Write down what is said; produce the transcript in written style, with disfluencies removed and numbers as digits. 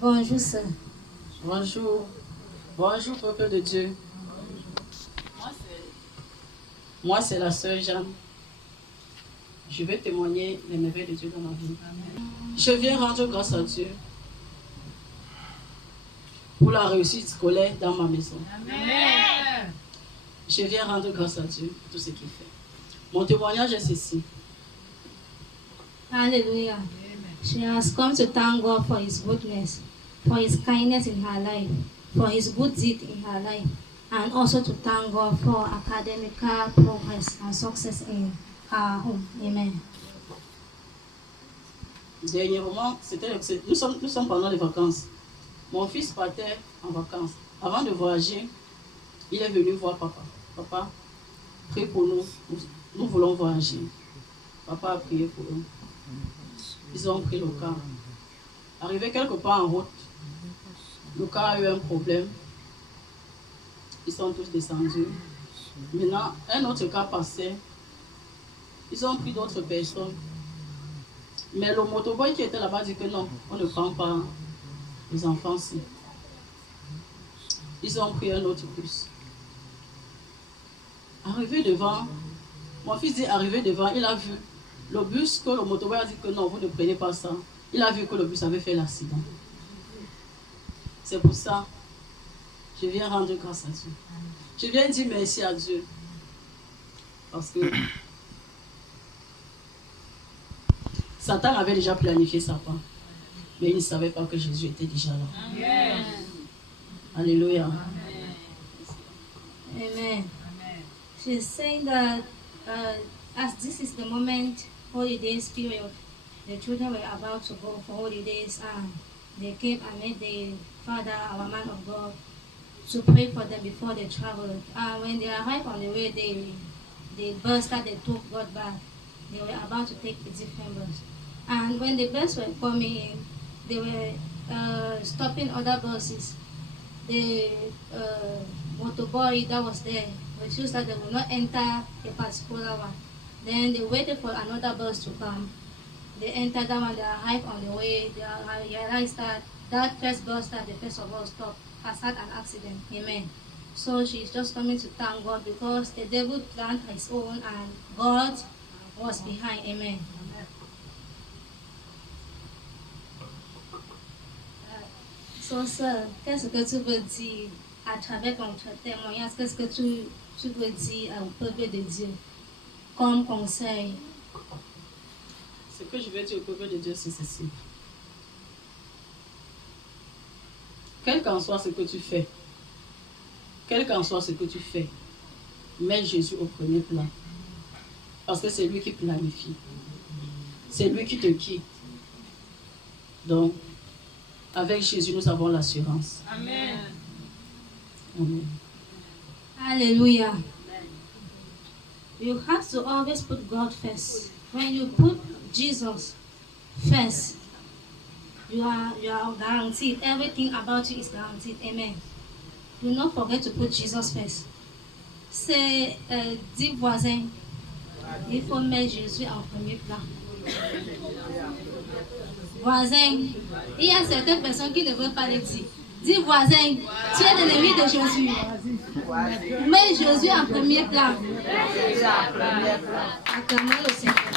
Bonjour, sœur. Bonjour. Bonjour, peuple de Dieu. Moi, c'est la sœur Jeanne. Je vais témoigner les merveilles de Dieu dans ma vie. Je viens rendre grâce à Dieu pour la réussite scolaire dans ma maison. Amen. Je viens rendre grâce à Dieu pour tout ce qu'il fait. Mon témoignage est ceci. Hallelujah. She has come to thank God for His goodness, for His kindness in her life, for His good deed in her life, and also to thank God for academic progress and success in her home. Amen. Dernièrement, nous sommes pendant les vacances. Mon fils partait en vacances. Avant de voyager, il est venu voir papa. Papa, prie pour nous. Nous voulons voyager. Papa a prié pour eux. Ils ont pris le car. Arrivé quelque part en route, le car a eu un problème. Ils sont tous descendus. Maintenant, un autre car passait. Ils ont pris d'autres personnes. Mais le motoboy qui était là-bas dit que non, on ne prend pas les enfants-ci. Ils ont pris un autre bus. Arrivé devant, mon fils dit arrivé devant, il a vu le bus que le motoboy a dit que non, vous ne prenez pas ça. Il a vu que le bus avait fait l'accident. C'est pour ça, je viens rendre grâce à Dieu. Je viens dire merci à Dieu. Parce que Satan avait déjà planifié sa part. Mais il ne savait pas que Jésus était déjà là. Amen. Alléluia. Amen. She's saying that as this is the moment, holidays period, the children were about to go for holidays and they came and met the father, our man of God, to pray for them before they traveled. And when they arrived on the way, the bus that they took got back. They were about to take a different bus. And when the bus were coming in, they were stopping other buses. The motorboy that was there refused that they will not enter a particular one. Then they waited for another bus to come. They entered that one, they arrived on the way, they realized that that first bus that the first of all stopped has had an accident. Amen. So she's just coming to thank God because the devil planned his own and God was behind. Amen. So, sir, qu'est-ce que tu veux dire à travers ton témoignage? Qu'est-ce que tu veux dire au peuple de Dieu comme conseil? Ce que je veux dire au peuple de Dieu, c'est ceci. Quel qu'en soit ce que tu fais, mets Jésus au premier plan. Parce que c'est lui qui planifie. C'est lui qui te guide. Donc, avec Jésus, nous avons l'assurance. Amen. Amen. Hallelujah. You have to always put God first. When you put Jesus first, you are guaranteed. Everything about you is guaranteed. Amen. Do not forget to put Jesus first. C'est 10 voisins. Il faut mettre Jésus en premier plan. Voisin, il y a certaines personnes qui ne veulent pas le dire. Dis voisin, tu es l'ennemi de Jésus. Mets Jésus en premier plan. Acclamons le Seigneur.